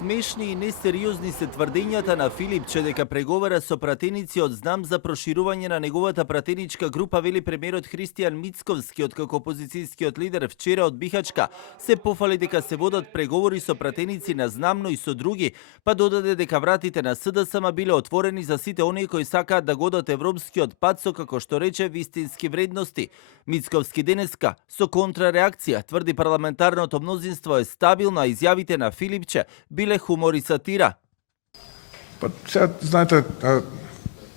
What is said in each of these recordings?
Смешни и несериозни се тврдењата на Филипче дека преговара со пратеници од знам за проширување на неговата пратеничка група, вели премиерот Христијан Мицковски, откако опозицијскиот лидер вчера од Бихачка се пофали дека се водат преговори со пратеници на знамно и со други, па додаде дека вратите на СДСМ биле отворени за сите оние кои сакаат да годат европскиот пат со, како што рече, вистински вредности. Мицковски денеска со контрареакција тврди парламентарното мнозинство е стабилно, а изјавите на Филипче биле хумор и сатира. Па сега, знаете,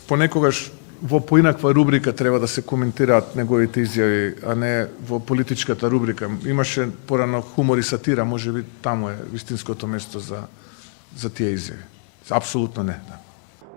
понекогаш во поинаква рубрика треба да се коментираат неговите изјави, а не во политичката рубрика. Имаше порано хумор и сатира, можеби таму е вистинското место за тие изјави. Апсолутно не. Да.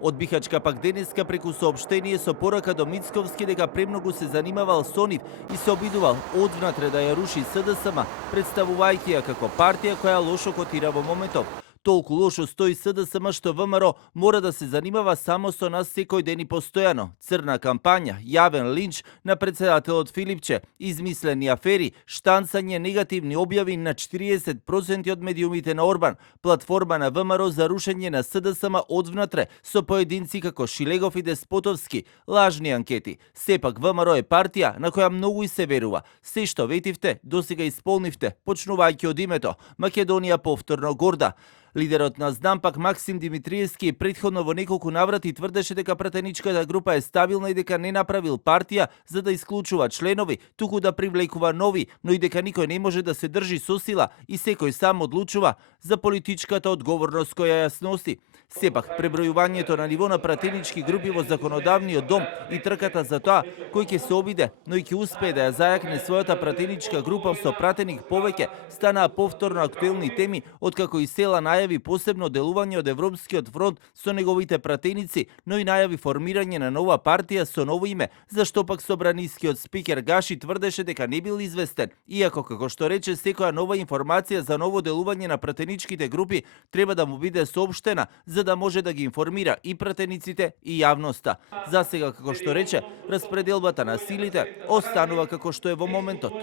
Од Бихачка пак денеска преку соопштение со порака до Мицковски дека премногу се занимавал со нив и се обидувал одвнатре да ја руши СДСМ, представувајќи ја како партија која лошо котира во моментов. Толку лошо стои СДСМ што ВМРО мора да се занимава само со нас секој ден и постојано. Црна кампања, јавен линч на председателот Филипче, измислени афери, штанцање негативни објави на 40% од медиумите на Орбан, платформа на ВМРО за рушење на СДСМ одвнатре со поединци како Шилегов и Деспотовски, лажни анкети. Сепак ВМРО е партија на која многу и се верува. Се што ветивте, досега исполнивте, почнувајќи од името Македонија повторно горда. Лидерот на знам пак Максим Димитриевски претходно во неколку наврати тврдеше дека пратеничката група е стабилна и дека не направил партија за да исклучува членови, туку да привлекува нови, но и дека никој не може да се држи со сила и секој сам одлучува за политичката одговорност која ја сноси. Сепак, пребројувањето на ниво на пратенички групи во законодавниот дом и трката за тоа кој ќе се обиде, но и ќе успее да ја зајакне својата пратеничка група со пратеник повеќе, станаа повторно актуелни теми, откако и Села најави посебно делување од Европскиот фронт со неговите пратеници, но и најави формирање на нова партија со ново име, зашто пак собранискиот спикер Гаши тврдеше дека не бил известен, иако, како што рече, секоја нова информација за ново делување на пратеничките групи треба да му биде соопштена, за да може да ги информира и пратениците и јавноста. За сега, како што рече, распределбата на силите останува како што е во моментот.